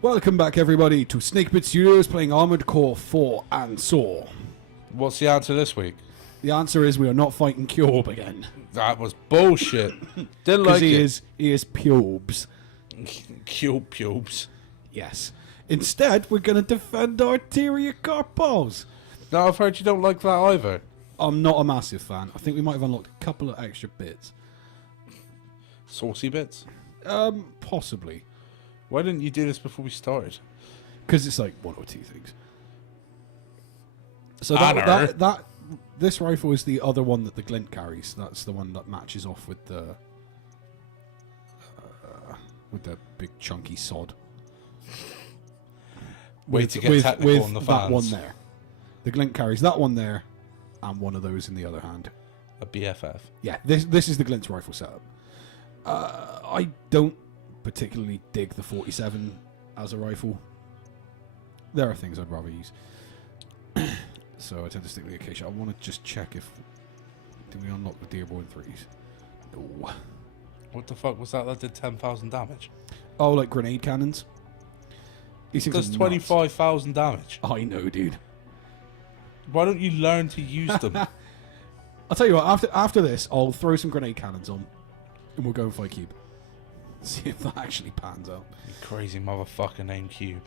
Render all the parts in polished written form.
Welcome back, everybody, to Snakebit Studios playing Armored Core 4 and Saw. What's the answer this week? The answer is we are not fighting Kyob again. That was bullshit. Didn't like he it. He is Pubes. Cute pubes. Yes. Instead, we're going to defend Arteria Carpals. Now, I've heard you don't like that either. I'm not a massive fan. I think we might have unlocked a couple of extra bits. Saucy bits? Possibly. Why didn't you do this before we started? Because it's like one or two things. So this rifle is the other one that the glint carries. That's the one that matches off with the big chunky sod. Way to get technical on the fans. That one there. The glint carries that one there, and one of those in the other hand. A BFF. Yeah, this is the glint's rifle setup. I don't particularly dig the 47 as a rifle. There are things I'd rather use. So I tend to stick with the Acacia. I want to just check if... Did we unlock the Dearborn 3s? No. What the fuck was that did 10,000 damage? Oh, like grenade cannons? These things Does are 25,000 damage. I know, dude. Why don't you learn to use them? I'll tell you what, after this, I'll throw some grenade cannons on, and we'll go and fight Cube. See if that actually pans out. You crazy motherfucker named Cube.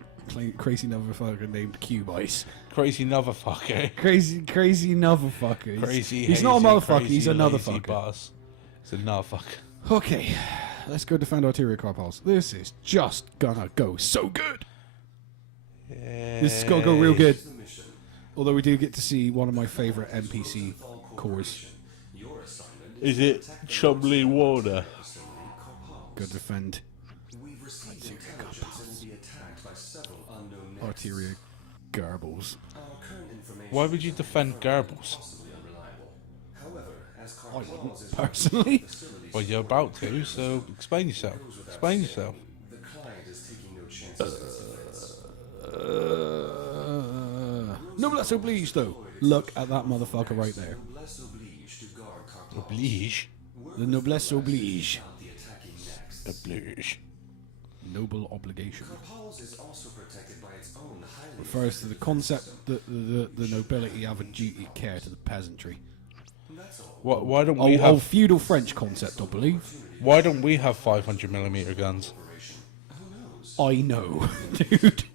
Crazy motherfucker named Cube Ice. Crazy motherfucker. Crazy motherfucker. Crazy. He's not a motherfucker, he's another fucker. Boss. It's another fucker. Okay, let's go defend Arteria Carpals. This is just gonna go so good. This is gonna go real good. Although we do get to see one of my favourite NPC cores. Is it Chumley Warner? Go defend Arteria Garbles. Why would you defend Garbles? I wouldn't, personally. Well, you're about to, so explain yourself. Explain yourself. Noblesse oblige, though. Look at that motherfucker right there. Oblige? The noblesse oblige. Oblige. Noble obligation. Refers to the concept that the nobility have a duty of care to the peasantry. Why don't we have feudal French concept, I believe. Why don't we have 500mm guns? I know, dude.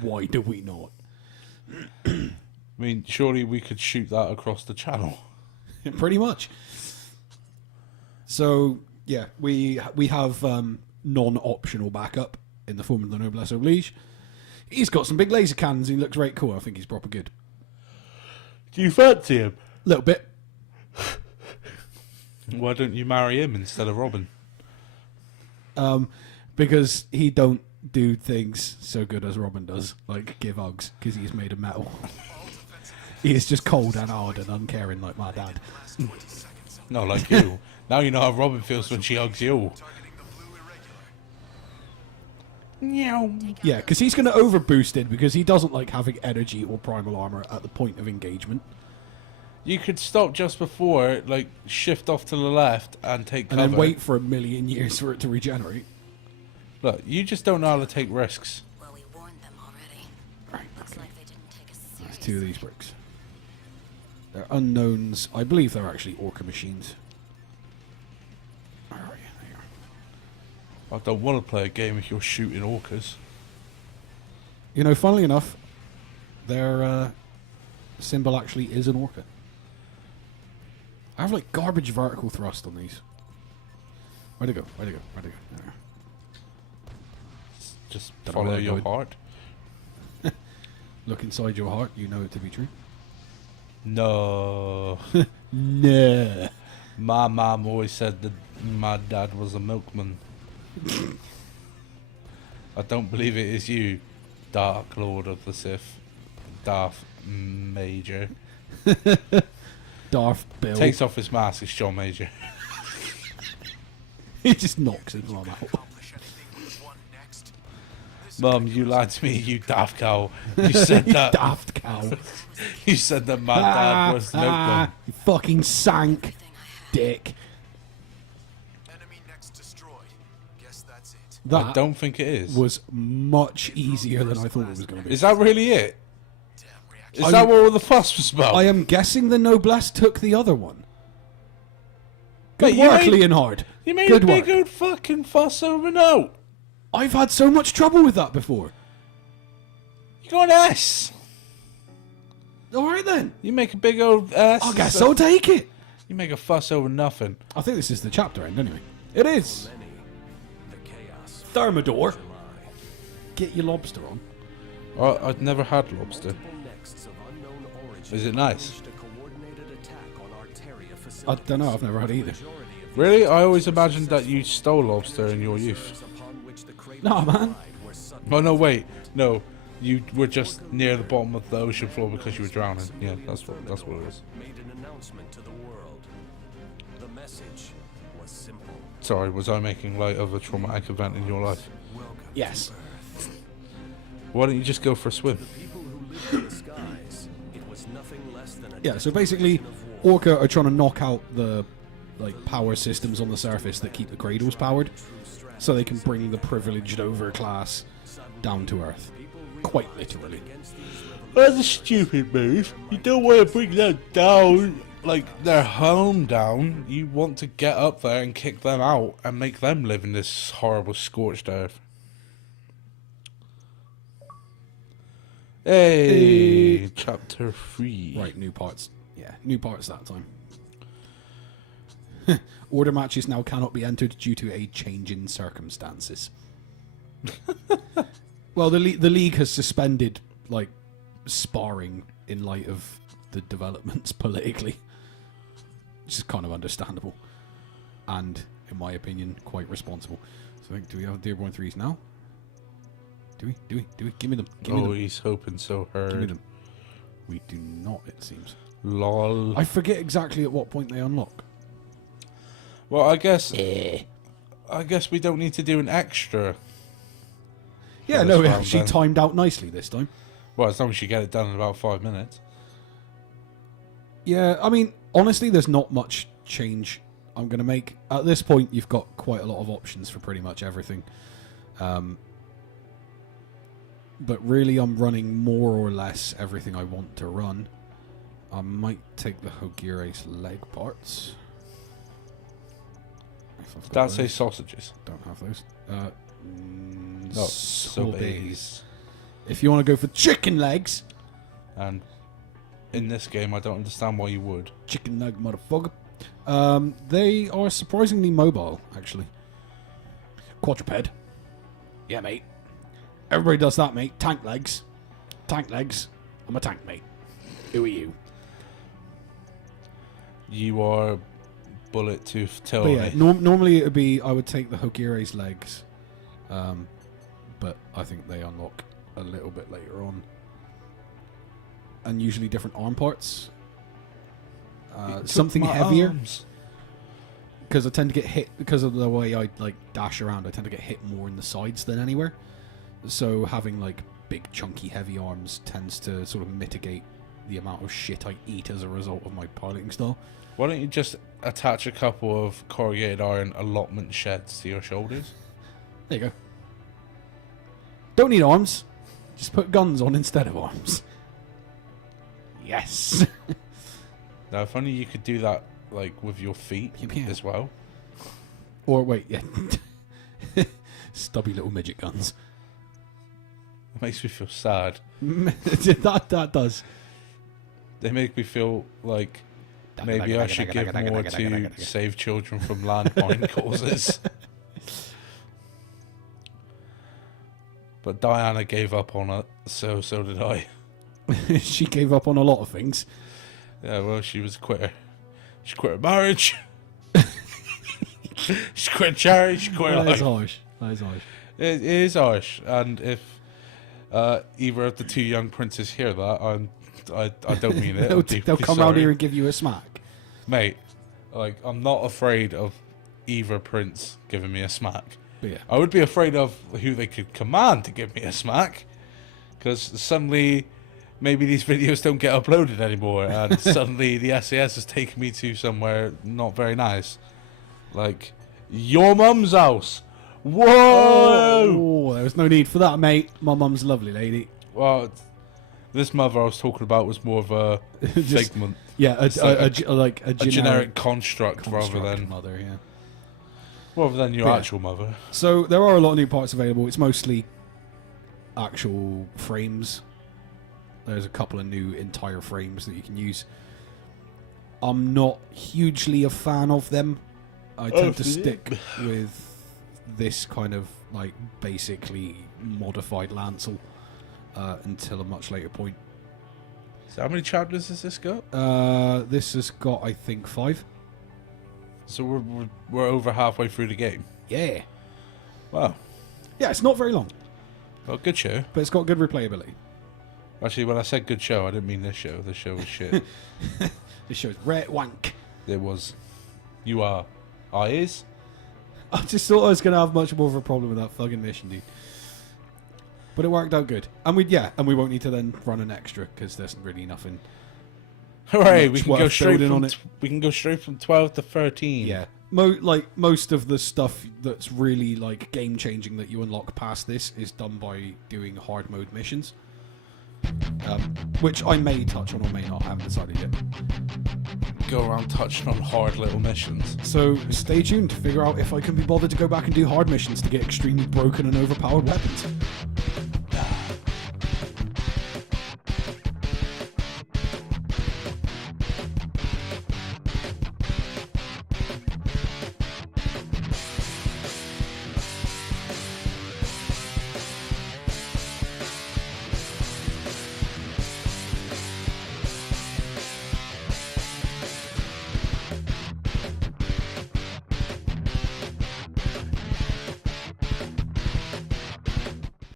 Why do we not? I mean, surely we could shoot that across the channel. Pretty much. So yeah, we have non-optional backup in the form of the Noblesse Oblige. He's got some big laser cannons. He looks very cool. I think he's proper good. Do you fancy him? A little bit. Why don't you marry him instead of Robin? Because he don't do things so good as Robin does, like give hugs, because he's made of metal. He is just cold and hard and uncaring like my dad. No, like you. Now you know how Robin feels when she hugs you. Yeah, because he's going to overboost it because he doesn't like having energy or primal armor at the point of engagement. You could stop just before, like, shift off to the left and take cover. And then wait for 1,000,000 years for it to regenerate. Look, you just don't know how to take risks. Well, we warned them already. Right, Looks like they didn't take us there's seriously. 2 of these bricks. They're unknowns. I believe they're actually Orca machines. Alright, there you are. I don't want to play a game if you're shooting orcas. You know, funnily enough, their symbol actually is an orca. I have like garbage vertical thrust on these. Where'd it go? Where'd it go? Where'd it go? There. Just Don't know follow where your that heart. Look inside your heart, you know it to be true. No. Nah. My mom always said that my dad was a milkman. I don't believe it is you, Dark Lord of the Sith. Darth Major. Darth Bill. Takes off his mask, it's John Major. He just knocks his mum out. Mum, you lied to me, you daft cow. You said that. Daft cow. You said that my dad was milkman. You fucking sank, dick. Enemy next destroyed. Guess that That I don't think it is. was much easier than I thought it was going to be. Is that really it? Is I'm- that what all the fuss was about? I am guessing the Noblesse took the other one. Good Mate, you work, made- Leonhard. You made Good a big work. old fucking fuss over a note. I've had so much trouble with that before. You got an S. All right then. You make a big old S. I guess I'll take it. You make a fuss over nothing. I think this is the chapter end anyway. It is. Thermidor. Get your lobster on. Oh, I've never had lobster. Is it nice? I don't know. I've never had it either. Really? I always imagined that you stole lobster in your youth. Nah, man. Oh, no, wait. No. You were just near the bottom of the ocean floor because you were drowning. Yeah, that's what it is. Made an announcement to the world. The message was simple. Sorry, was I making light of a traumatic event in your life? Yes. Why don't you just go for a swim? People who lived in the skies, it was nothing less than a Yeah. So basically, Orca are trying to knock out the power systems on the surface that keep the cradles powered, so they can bring the privileged overclass down to Earth. Quite literally. That's a stupid move. You don't want to bring them down, like their home down. You want to get up there and kick them out and make them live in this horrible scorched earth. Hey, chapter 3. Right, new parts. Yeah, new parts that time. Order matches now cannot be entered due to a change in circumstances. Well, the league has suspended sparring in light of the developments politically, which is kind of understandable, and in my opinion, quite responsible. So I think, do we have Dearborn 3s now? Do we? Give me them. Give me Oh, them. he's hoping so Give me hard. them. We do not, it seems. Lol. I forget exactly at what point they unlock. Well, I guess we don't need to do an extra. Yeah, this no, it round, actually then. timed out nicely this time. Well, as long as you get it done in about 5 minutes. Yeah, I mean, honestly, there's not much change I'm going to make. At this point, you've got quite a lot of options for pretty much everything. But really, I'm running more or less everything I want to run. I might take the Hogira's leg parts. If I've got Don't say those. sausages. Don't have those. No, sorbets. If you want to go for chicken legs, And in this game, I don't understand why you would. chicken leg motherfucker. They are surprisingly mobile, actually. Quadruped. Yeah, mate. Everybody does that, mate. Tank legs. Tank legs. I'm a tank, mate. Who are you? You are bullet tooth But yeah, Tony. normally it would be I would take the Hogira's legs, but I think they unlock a little bit later on, and usually different arm parts. It took Something my heavier, arms. because I tend to get hit because of the way I dash around. I tend to get hit more in the sides than anywhere. So having big chunky heavy arms tends to sort of mitigate the amount of shit I eat as a result of my piloting style. Why don't you just attach a couple of corrugated iron allotment sheds to your shoulders? There you go. Don't need arms. Just put guns on instead of arms. Yes. Now, if only you could do that, with your feet Yeah. as well. Or wait, yeah. Stubby little midget guns. It makes me feel sad. that does. They make me feel like maybe I should give more to save children from landmine causes. But Diana gave up on it, so did I. She gave up on a lot of things. Yeah, well, she was a quitter. She quit her marriage. She quit charity. She quit her That is life. harsh. That is harsh. It is harsh, and if either of the two young princes hear that, I don't mean it. I'm They'll deeply come round sorry. here and give you a smack. Mate, I'm not afraid of either prince giving me a smack. But yeah. I would be afraid of who they could command to give me a smack, because suddenly maybe these videos don't get uploaded anymore, and suddenly the SAS has taken me to somewhere not very nice, like your mum's house. Whoa! Oh, there was no need for that, mate. My mum's a lovely lady. Well, this mother I was talking about was more of a Just- figment. Yeah, a A generic construct rather than mother. Yeah. your Yeah. actual mother. So there are a lot of new parts available. It's mostly actual frames. There's a couple of new entire frames that you can use. I'm not hugely a fan of them. I tend to stick with this kind of like basically modified Lancel until a much later point. So how many chapters has this got? This has got, I think, 5. So we're over halfway through the game. Yeah. Wow. Yeah, it's not very long, Well, good show. but it's got good replayability. Actually, when I said good show, I didn't mean this show. This show was shit. This show's red wank. It was. You are. Eyes? I just thought I was going to have much more of a problem with that fucking mission, dude. But it worked out good. And we won't need to then run an extra, because there's really nothing. Hooray! Much We can worth go straight building from on it. we can go straight from 12 to 13. Yeah. Most of the stuff that's really like game changing that you unlock past this is done by doing hard mode missions, which I may touch on or may not. I haven't decided yet. Go around touching on hard little missions. So stay tuned to figure out if I can be bothered to go back and do hard missions to get extremely broken and overpowered weapons.